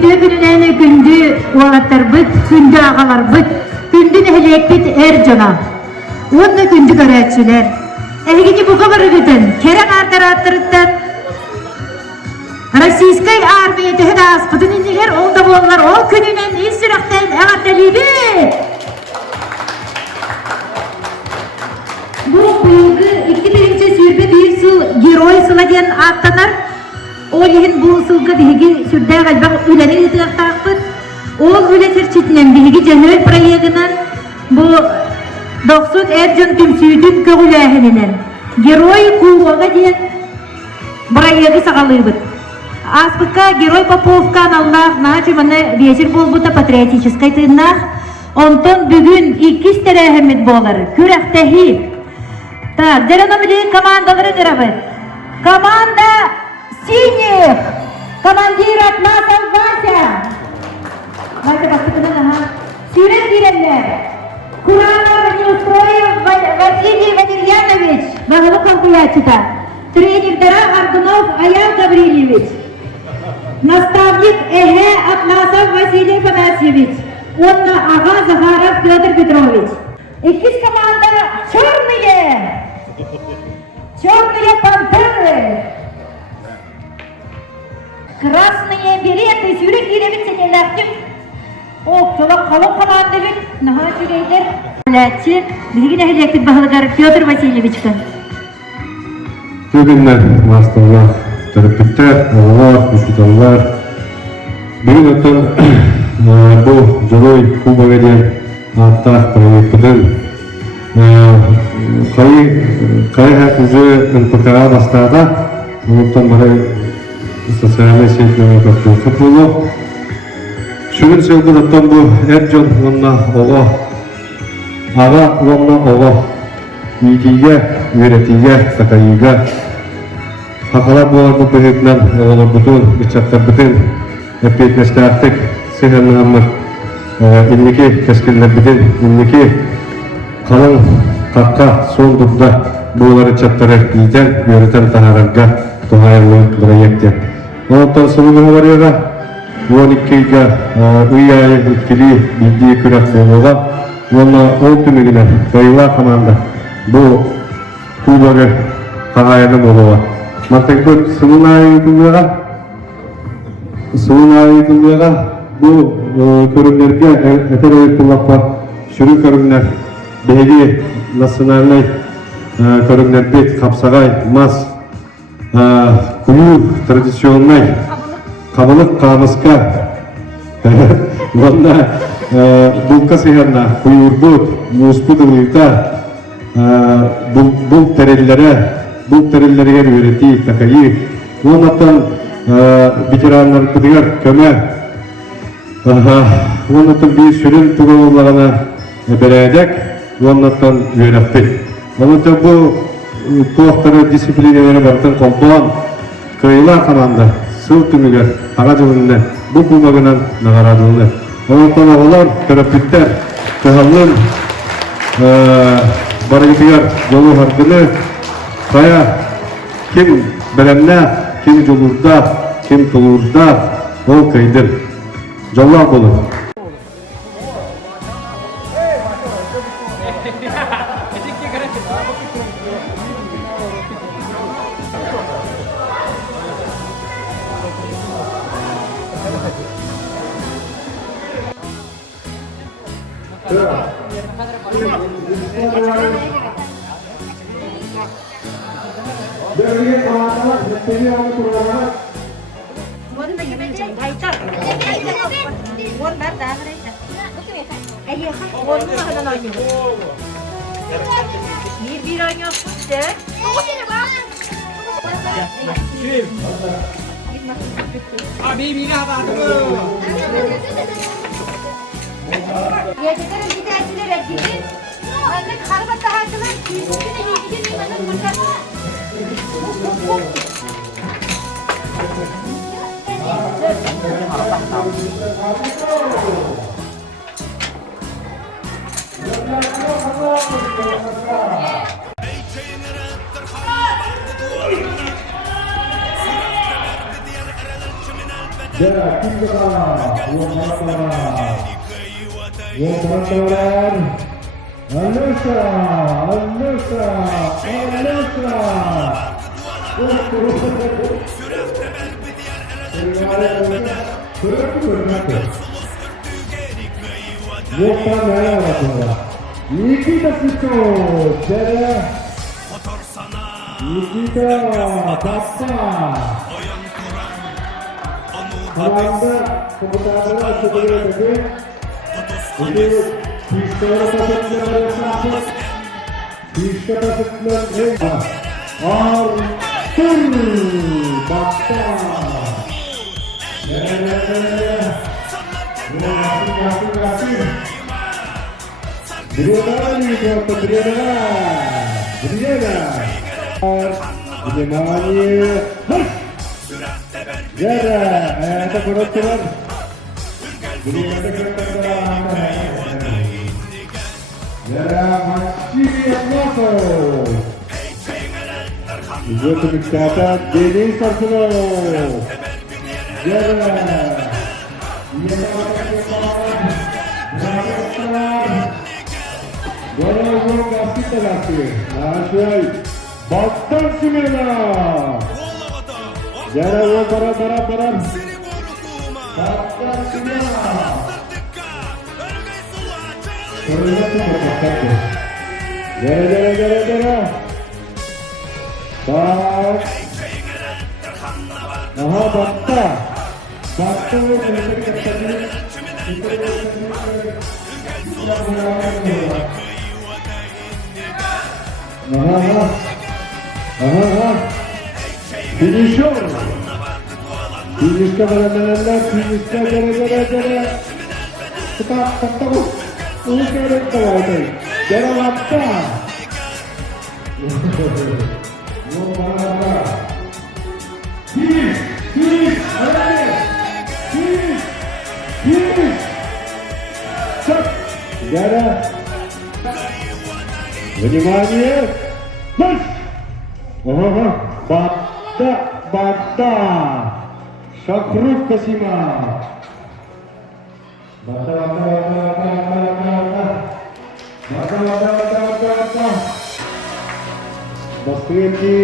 Süydü gününe gündü oğlatlar bıt, gündü ağalar bıt, gündü nehelek bit Ercan'a. Onunla gündü göretçiler. Ehgini bu kabarı güdün, Kerem Artaratları'ndan Российской armiye tühüde aspıdın indiler, onda bollar o gününen İsrail'den evardalibi. Bu yılgı 2001 sürbe bir yıl Geroy Sıla diyen attanır. O yihin bu sılga dihigi sürde galbaq üleni yıtığaq taqpıt. O ületir çitinen dihigi general proyeğinden bu 90 Ercan tümsüydün kögülahininden Geroy Kuvaga diyen proyeği sağalıybıt. Аспыка Герой Поповка аналлах начыманы вечер болбута патриотической тыыннах. Онтон бүгүн 2 терехемит болар. Күрәхтәһи. Так, дәрәнәмле командалары гырабыт. Команда синих. Командир Атмасов Вася. Вася басыкынан аха. Сирен дирәләр. Куранов Неустроев Василий Валерьянович. Бағылы конкурятчыта. Тренердара Аргунов Аян Гаврильевич. Наставник Эхе Атласов Василий Афанасьевич. Онна Ага Захаров Петр Петрович. Экис команда черные. Черные пантеры. Красные береты. Сюрек иребит сенеләхтим. О, чолак халон команда бит. Наха сюрейдер. Ләтчи. Билгин әхелектик бағылығар Петр Васильевичка. Бүгіннен мастырға терапевттер, алалар, учителлар. Бүгін өтін бұл Герой Кубага ден аттақ проектінің қай уже НПК бастады. Оныптан барай социальный сетінің көптің болу. Шүгін сөйлді өттен бұл Эрджон онна оға, аға онна оға. Үйдейге, үйретейге, сақайыға Хақала бұларды бұғытынан олар бұтын, үтчаттар бұтын әппейтнешті артық сығанның амыр Иннеке кәскілер бұтын, иннеке қалың қаққа сол дұбда бұлар үтчаттары үйден, үйретен тағарарға тұғайырлы проекттен. Онықтан сұлығы барыға 12-ға ұйайы үткілі бейдей күрәк болуға оны ол түмігінен дайыла команда бұл Кубага қағайыны болуға. Мартын көт сылынайы тұлғаға бұл көрімдерге әтер өйттілапқа жүрі көрімдер бейге национальный көрімдерде қапсағай мас күлі традиционный қабылық қамысқа онда бұлқа сығарна құйырдық мұспыдылығыта бұл тәреллерге өреті тақайы. Онаттан ветеранлар күдігер көмі. Онаттан бір сүрін тұғылығына бәрәдек. Онаттан өреті. Онаттан бұл тоқтары дисциплинелері бартын қолдуан көйла команда сыл түмігер аға жылынны бұл бұлмағынан нағарадылыны. Онаттан оғылар терапевттер тұғалын барыгытыгар жолу хардыны қая кем білімна, кем жолурда, кем толурда ол кайдыр. Жолла болу. Bölge kanallar, müşteri alı kurallar. Bir oynuyor işte. Abi bir daha bak. Yediklerin bir tanesiyle gidin. Anne karbat daha açılan üstüne gidin limanın burada. Ya kim kalah? Wong Alusa. Nikita Sito, Nikita Papa. Anda kebetulan sebagai untuk Pistol Untuk mencatat Denis Arsenal. Battan Simena. Jara para. Battan Simena. Jara. Batta Finishka benar-benar finishka gara-gara tetap Jara Batta Jara Wanyamania Mas Batta Syakruf Kasima Batta Basreti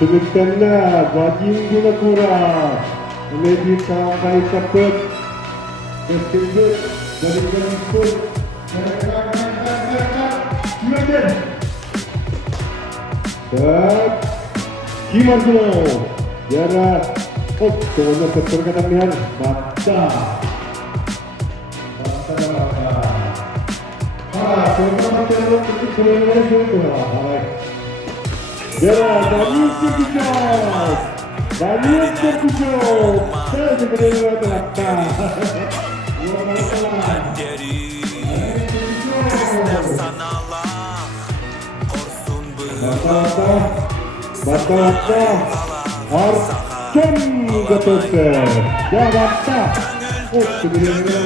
sebutkanlah wajib guna kurang lebih sampai cepat tersebut dari pun dan Kimargo Jara Tolong keterkatan lihat Batta Jara Daniel Terkucuk saya sebenarnya Batta Batta Arkan Gatose Ya Batta sebenarnya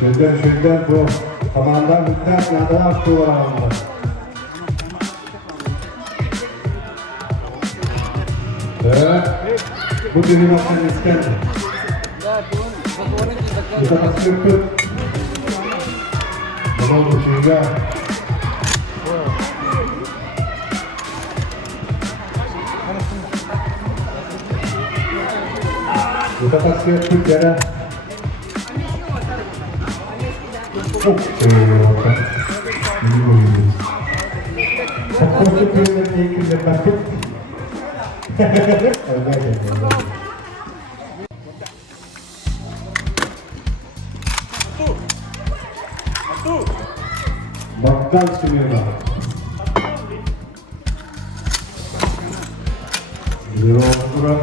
Şuradan bu Komandan Hüsnü Yadalar Suvarağı'nda. Ve bu dönüm atın istendi. Bu da basırtı. Bunun uçuyla. Bu da basırtı yere. Çok seviyorum. İyi oyuncu. Çok seviyorum. İyi günler. Bakın. Bakkal sürüyorlar. Yok bura.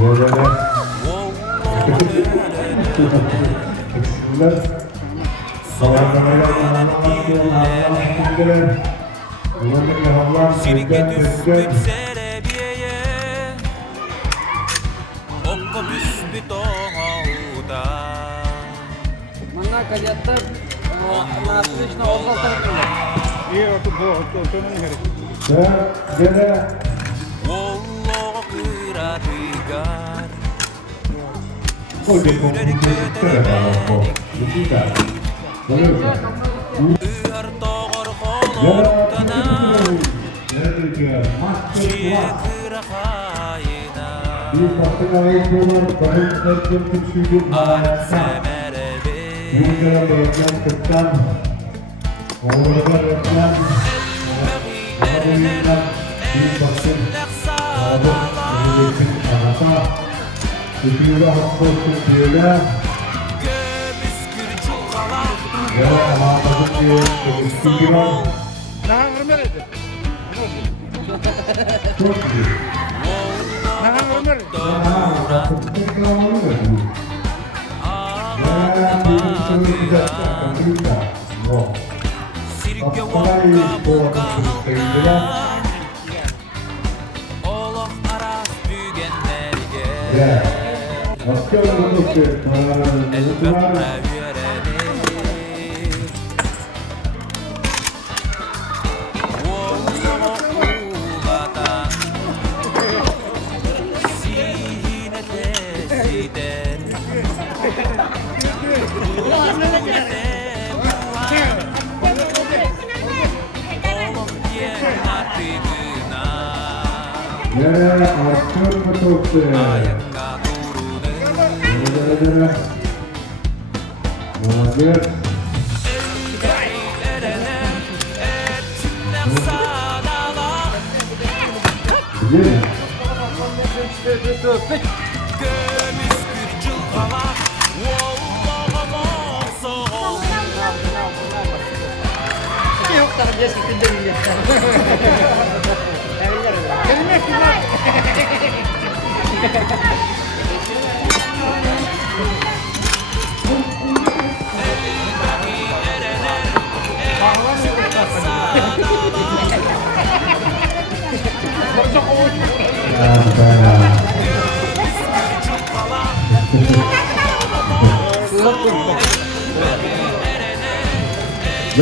Böyle. Eksikler. Sirke düştüm serebiyeye Otobüs bitoğuda Mana kaliatta na отлично облака. Воллого кырадыгар Üher toğor kolortana Çiye kıra hayına Arif semere Gömüskür çulkalar Somol Sirke wonka buka Oloq aras bügenlerge Elbette yöreni Volloğu ulatan Sihine tesiden Oloq yen artıgına Ayakka durunu Gömüskür çulkala Vallaha mağsa Yok terbiyesiz bildirim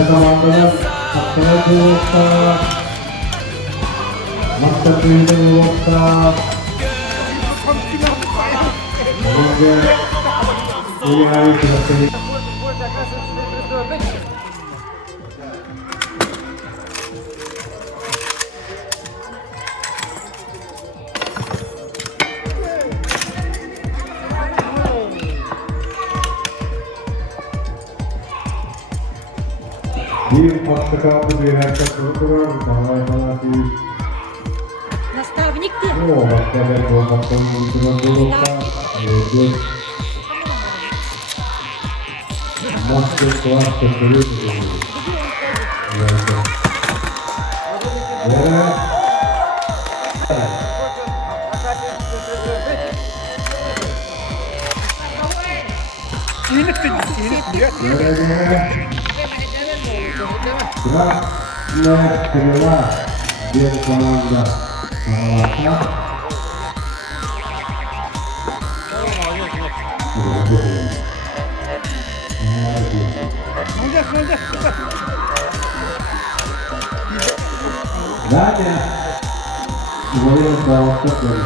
Zamanlar hakkına doğuşta, maksatıyla doğuşta, dünyayı kılasını bir portakallı bir hareket kurar, bana bir Наставник где? o bakteler olmaktan mümkün olursa, bir maske kurar tekleri bir zamanda Даня. Говорил про алкоголь.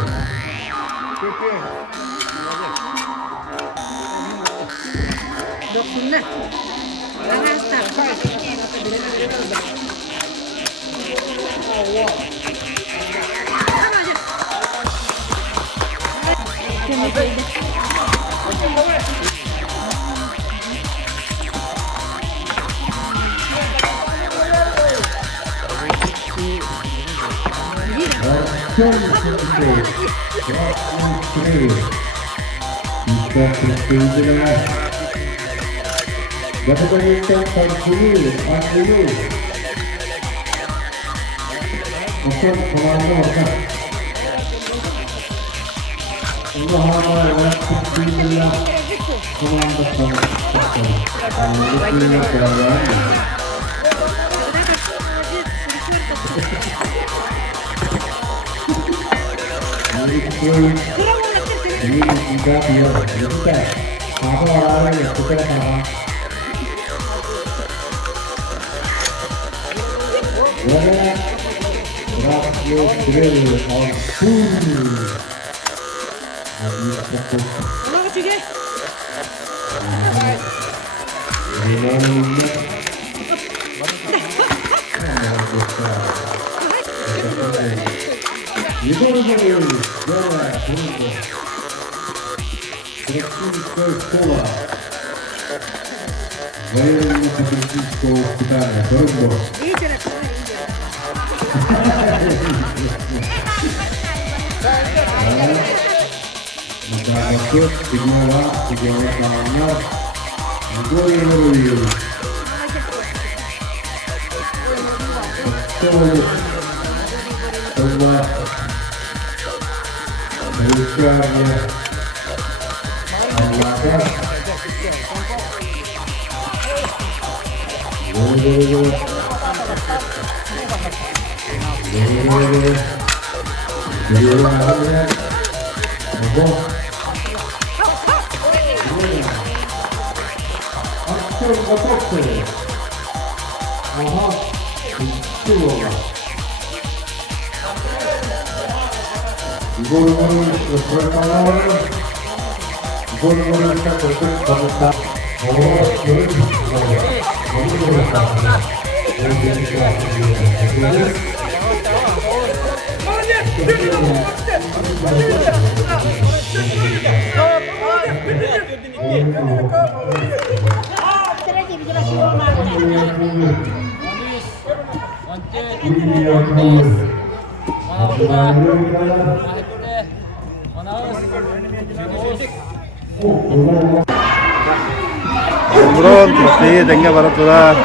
Buron terus dengar barat tular.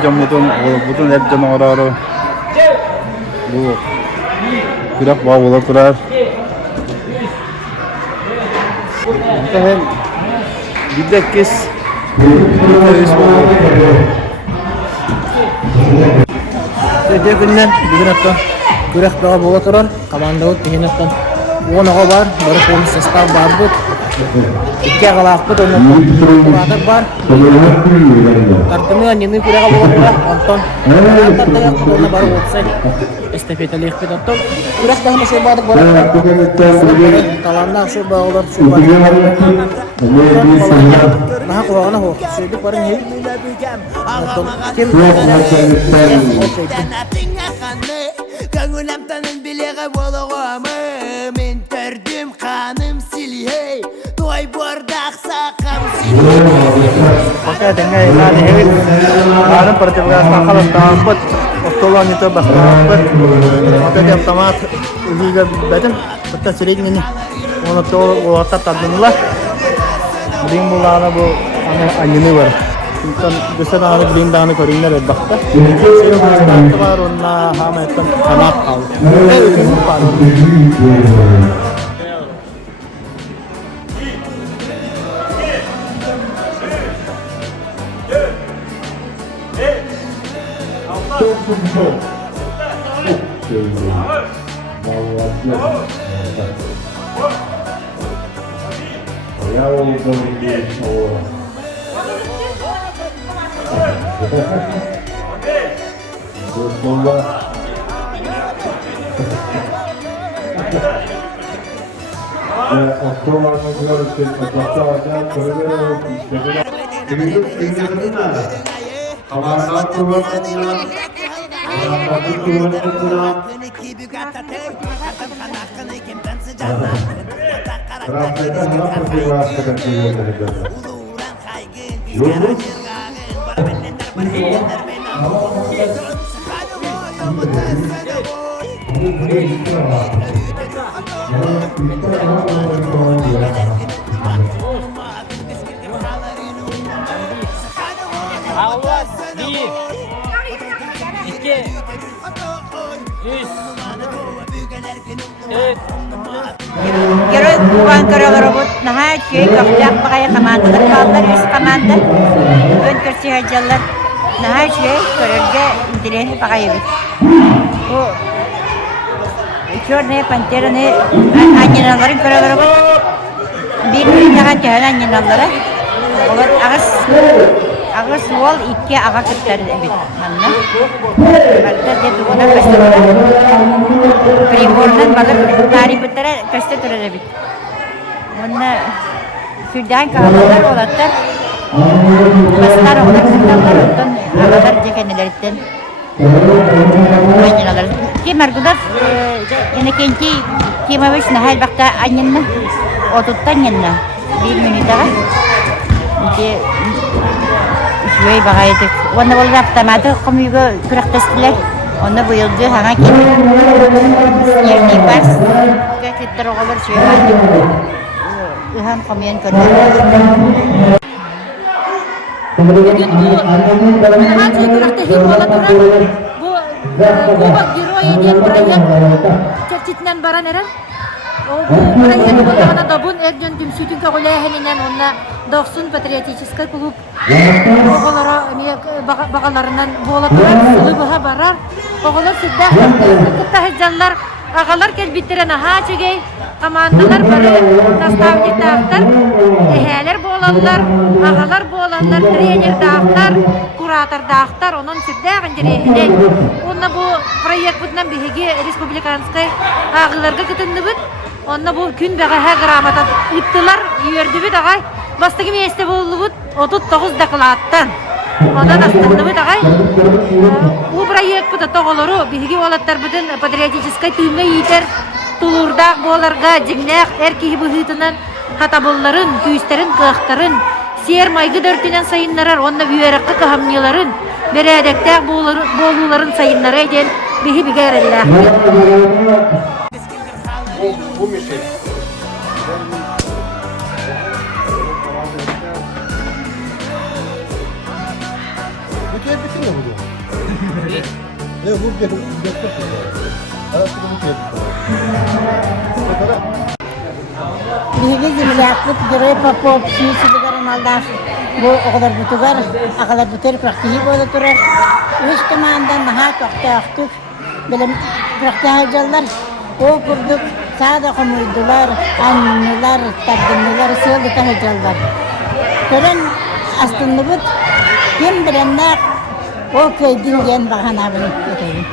Jam butun jam orang bu tidak bawa bola tular. Entah bidak kis. Dia kunnan biginattan kurak bawa bola tular. Kamandau biginattan. Ona kabar baru polis sespa barbut. Ikya kalakut untuk kuatak bar. Tartemi ini kurak bawa bola nonton. Tartemi aku tuh baru offside. Estafeta lihat betul. Kurak dah masih bawa bola. Kalanda sudah ular sudah. Nah aku orang aku sudah paling hit. Nonton kim. Kangulamtanın bileği bolağımı men tördüm kanım silihey toy bordak sakam silihey Oke, dengar ini hebat. Karena percobaan nakal tampet, tolong itu bahkan oke dia tamat juga badan betul sering ini. Mau tol watak tadunlah. Bring mulana bu anjini bar. Kan bisa na bring dana koring na bakta. Baru na hama itu tamat kau. Itu paru. Ya oldu bir soğuk. Dostumlar. Oktober'ın görüşü Ocak'ta varken Kırıklar'ın istediler. Kırıklar'ın Kamarlar kuvvetine, Kamarlar kuvvetine, Trafika nasıl bir vasıta kıyıyorlar? Yolun Allah bir, iki, üç, dört. Gero kuban karalar robot naha şey kapacak bakaya kamandalar kaldılar üst kamanda ön kersi hacalar naha şey körülge indireni bakaya bit bu ne pantera ne annenaların karalar robot bir daha kehan annenalara olur ağız wall iki aga kıtlar bit manna balta de duguna kastara primordan balık tari bitara kastara bit manna Firdan kağıtlar olatlar bastar olar kıtlar ondan ağlar cekenelerden annenalar kim argudar yine kendi kim avuç nahal bakta annenna otuttan yanna bir minütara diye şöyle bakaydık. Onda böyle yaptamadı. Komüge kıraktestiler. Onda bu yıldı. Hana ki yerine bas. Gerçekten olur şöyle bakaydık. İhan komüyen kötü. Bugün bu Haji Kırak'ta Himalatura bu Kuba Giroya diye buraya çerçitinden baran eren. Bu buraya bunlarına da bun ergen tümsütün kağulaheninden onunla 90 patriotiçiska kulüp bağalarından boğulatular sulu buha barar. Oğullar sıdda kıtta hıccanlar ağalar kel bitiren aha çögey kamandalar barı nastavcı dağıtlar eheler boğulanlar ağalar boğulanlar trener dağıtlar kuratör dağıtlar onun sıdda ağıncırehine onunla bu proyekt bütünden bihigi Respublikanskay ağılarga kıtındı büt onunla bu gün bağa ha gramata iptiler yürüdü büt ağay bastaki meyeste boğulu büt 39 dakılattan ondan astındı büt ağay bu proyekt büt toğuluru bihigi olatlar bütün patriotiçiskay tüyme yiter tulurda boğularga cignek erkeği bühütünen hatabılların, küyüsterin, kıhtarın siyer maygı dörtünen sayınlarar onunla büyürekka kahamniyaların beredekte boğuluların sayınları eden bihi bir gayrellah Bu bir şey. Bihigi zimliyatlık giroy papop süyüsülülerin aldaş bu o kadar butugar akalar buter praktiği böyle durar üç kamandan naha toktaktuk bilim praktiği hacallar o kurduk sağda komuydular anneler taddınlar sığıldık hacallar tören aslında bu kim bilenler o köydün gen bahana bunu getirdim.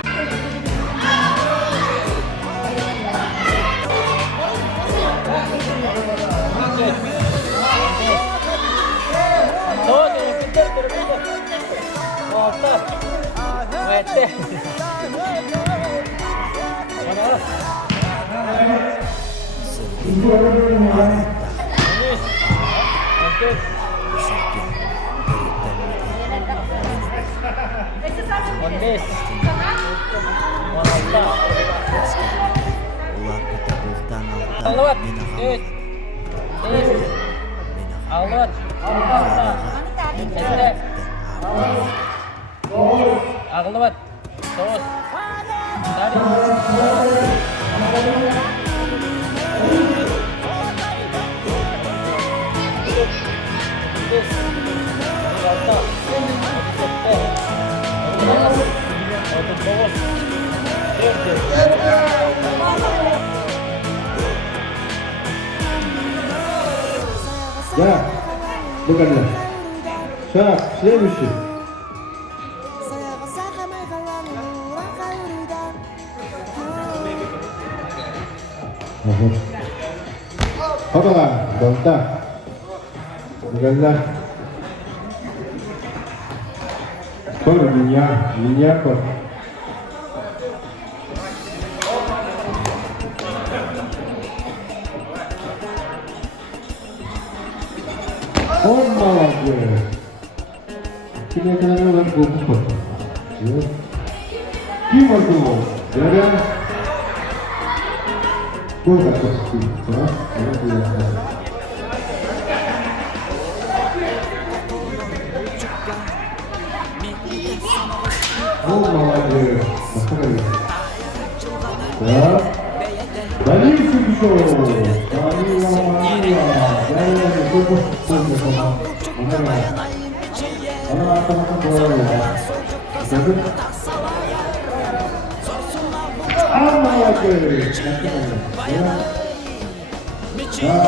Ağlıvat. Sos. Dari. Ya. Bu kadar. Şak. Şeymişim. Hoppala. Donta. Bu kadar. Sonra dünya koy. Olmadı. Şimdi kadar olan korku koy. Kim oldu o? Neden? Bu da çok iyi. Tamam. Olmadı. Bakalım. Ya. Dali sıkışıyor. Dali ya. Yani çok tamam. Ana arkamdan doğru ya. Gördün? Olmadı. Ya.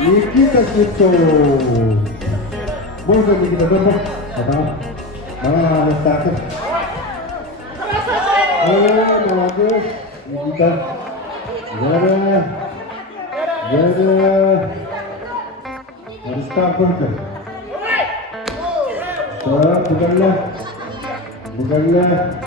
Никита Куцов. Можно Никита дома? Вот так. Молодец. Никита. Яра. Аристан Пункер. Так, Бугалля. Так, Яра.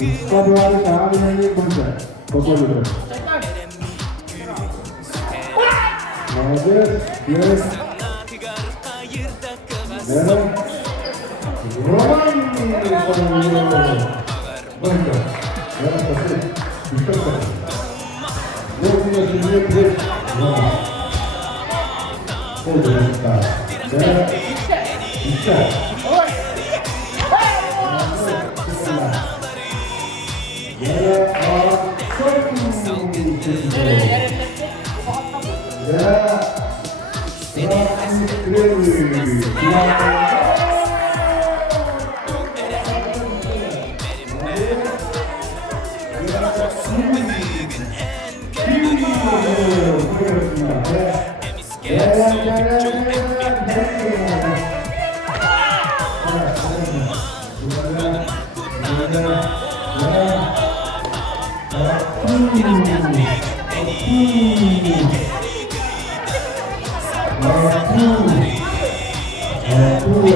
İstanbul'u tahminini kuracak. Toparlıdır. Hazır. Yes. Evet. Roman. Bakın. Evet. Dikkat edin. Ne yapıyorsunuz? Ne yapıyorsunuz? Oldu. Evet. İşte. Ver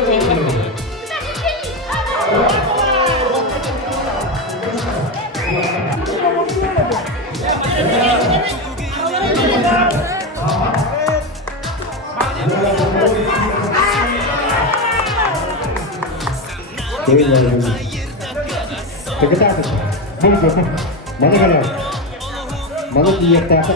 oğlum. Tegetak. Mana kana? Mana dia tak?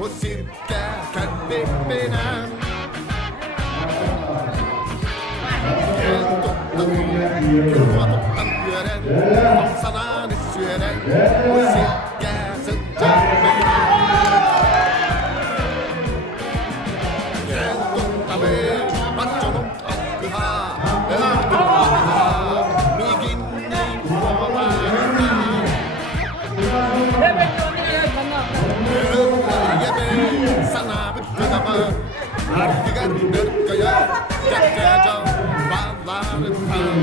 Bu sirke kendi benim. Sana ne süren bu sirke sıcak benim. Gel tuttabe baccanım akıha öldüm bana miginni kovalarına. Yeme sana bütün ama Ardigar nırkaya Yakacağım bağlarından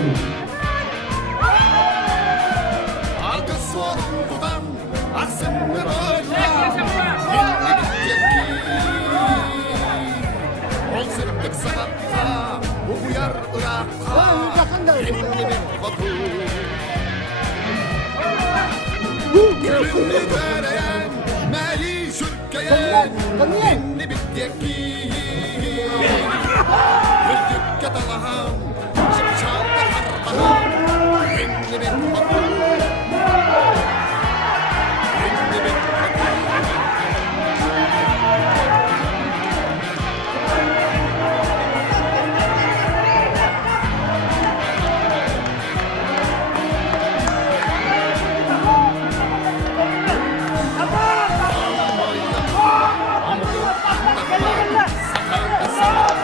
Algı sorumludan Asımlı böyle Yeni bitecek Ol sırtık sanatta Bu uyar Irak'ta Yeni bir vapur Gülünü göreyen Meli şürkeyen Yeni bitecek Yürüdük yatalaham Şıpşalda harmanım Yeni bir vapur Yeni bir vapur Sakın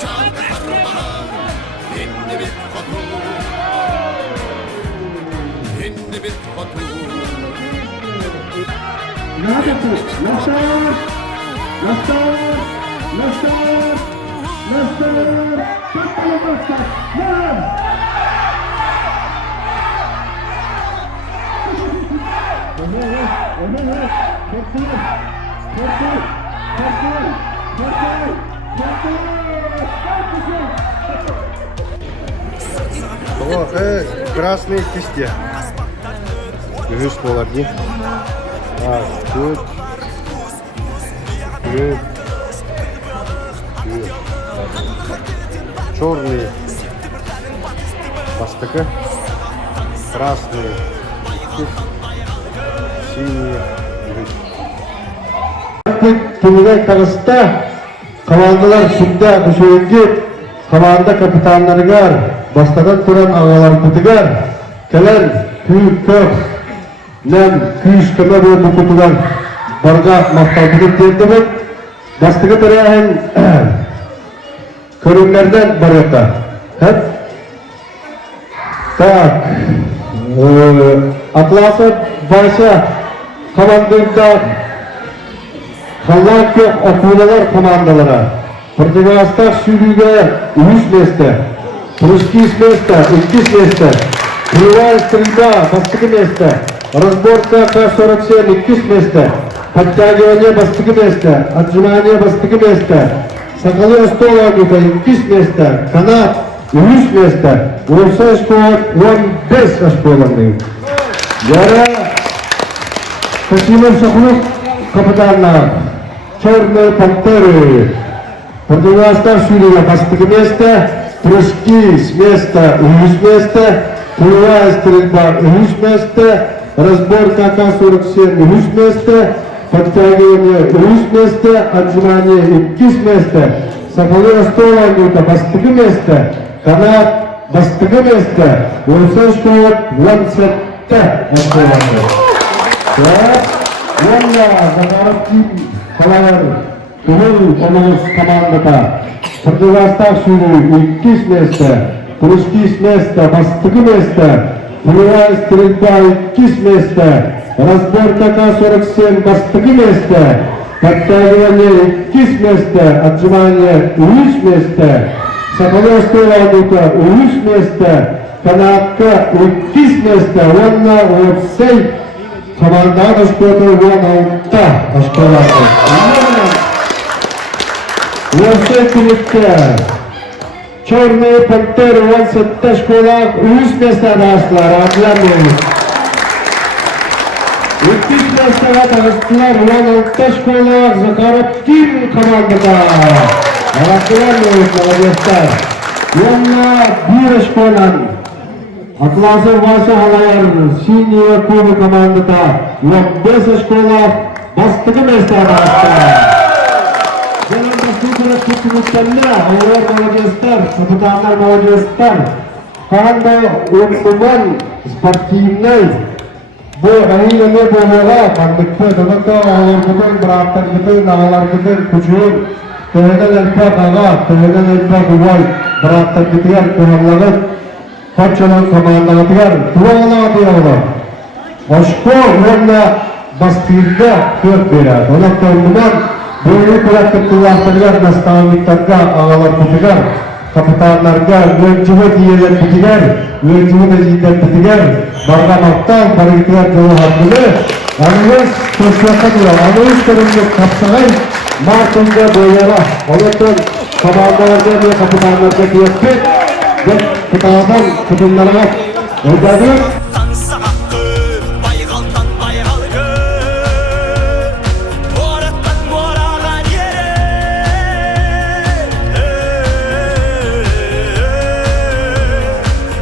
Çağdaş kurban Hindi bir kotu Hindi bir kotu Nagatu, Nastar! Nastar! Nastar! Nastar! Nastar! Nastar! Nam! Ömer! Korkun! Красные кисти. Göğüs olabilir. Good. Черный пастыка, красный, синий. Tümüne karışta kamandalar şimdi düşürüldü. Kamanda kapitanları var. Bastadan turan ağalar kutugar. Kelen büyük kök. Nem küş keme bu kutugar. Barga mahtabıdır derdemek. Bastığı tarafın körümlerden baraka. Hep. Tak. Atlasa başa komandında Halak yok okudalar komandalara. Portugal'da sürüge 3 meste. Ruski meste, 2 meste. Kruval Strida, bastıkı meste. Razborka K47, 2 meste. Подтягивание bastıkı meste. Отжимание bastıkı meste. Соколы стола где-то 2 meste. Kanat 3 meste. Orta skor 15 aşkolandı. Yara Kaçımın Sokuluk Kapitanlar. Черные пантеры. Portugal'da sürüye bastığı место, прыжки с места, 3 место, круговая стрельба 3 место, разборка К47 3 место, подтягивание 3 место, отжимание 2 место, соколы стола bastığı место, kanat bastığı место, orta skor 17 aşkolandı. Valla Zakarov kim kalar Tuhul Olumuz komandada Portugal'da sürü 2 meste, Pruski meste, bastığı meste, Kruval Strelba 2 meste, Разборка К47 bastığı meste, подтягивание 2 meste, отжимание 3 meste, Соколы стола 3 meste, канатка 2 meste, Ванна Отсей команда школа 16 aşkolandı. Версетиликте Черные пантеры 17 школа 3 места дашлар, atlamayız. 2 места дашлар 16 школа Zakarov kim komandada. Atlamayız, молодецler. Yanına bir школан Атласы Вася Халаяр, синяя клубы командада 15 школа bastığı места дашлар. Benim bastığı tutmuşlarla, onlar молодецler, kapitanlar молодецler. Kanada umman sportivnay. Bu ayıyla ne boğala, kandıkta, kandıkta, ağlar gıdır, bıraktar gıdır, ağlar gıdır, kucuğun. Töveden elpa kağa, töveden elpa kuvay, bıraktar gıdır, kuvallağı. Kaçalan komandalar, dualar diyorlar. Aşkı onunla bastığında kök verir. Ondan bundan böyle bırakıp kullanırlar, nastavlıklarga ağalar tutuyor. Kapitanlarga ölçüme diyeler tutuyor, ölçüme de cidden tutuyor. Bargamaktan, bargıtlar yolu hakkını. Anımız koşuyorsa diyor, anımız körünlük kapsağın, Martin'de boyara. Ondan komandalarga ve kapitanlarga diyektir. Ve kıtadan kıtımlarına ödedik. Tansa hakkı, baygaldan baygalgı Borattan boragan yere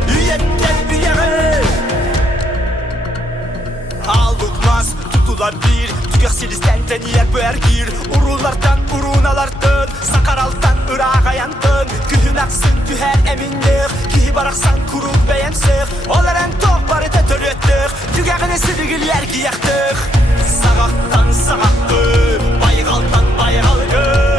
Üyetten üyere Aldukmaz tutular bir Tükeksizden teniyer bu ergir Urulardan urunalardan Sakaraldan ırağa yandın Kühün aksın tüher eminlik Kihi baraksan kurul beğensik Olaren tok barıda törüttük Tügeğini sürgül yer giyektik Sağaktan sağakkı Baygaldan baygalgı